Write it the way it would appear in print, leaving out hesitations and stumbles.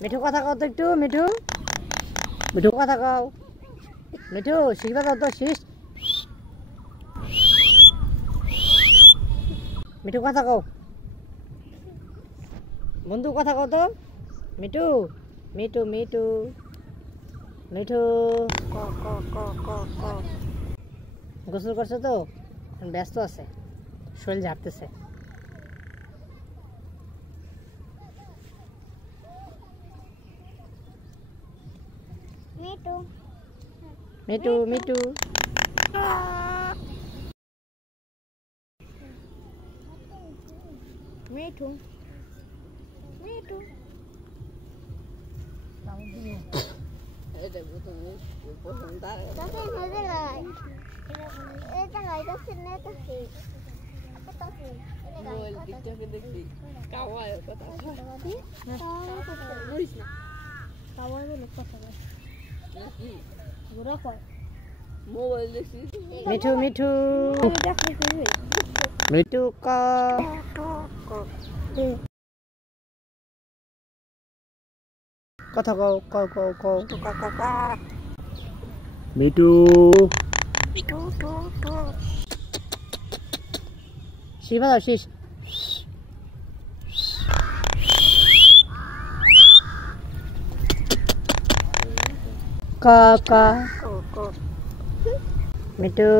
মিঠু কথা কও তো একটু মিঠু মিঠু কথা কও মিঠু শিখবা দাও তো শিস মিঠু কথা কও বন্ধু কথা কও তো মিঠু মিঠু মিঠু মিঠু গোসল করছে তো ব্যস্ত আছে শরীর ঝাড়তেছে মিঠু মিঠু মিঠু মিঠু মিঠু এটা বুঝুনি পছন্দ তাকে নজর লাগাই এটা লাগাইছে না তো কি এটা কি মোবাইল টিকটকে দেখি কাওয়ায় কথা কি বলিস না কাওয়ায় লোক কথা বলে কি গুরা কয় মোবাইল দেখি মিঠু মিঠু মিঠু কা কথা কও কও কও কও মিঠু শিবা দাও শিস কা কা মিঠু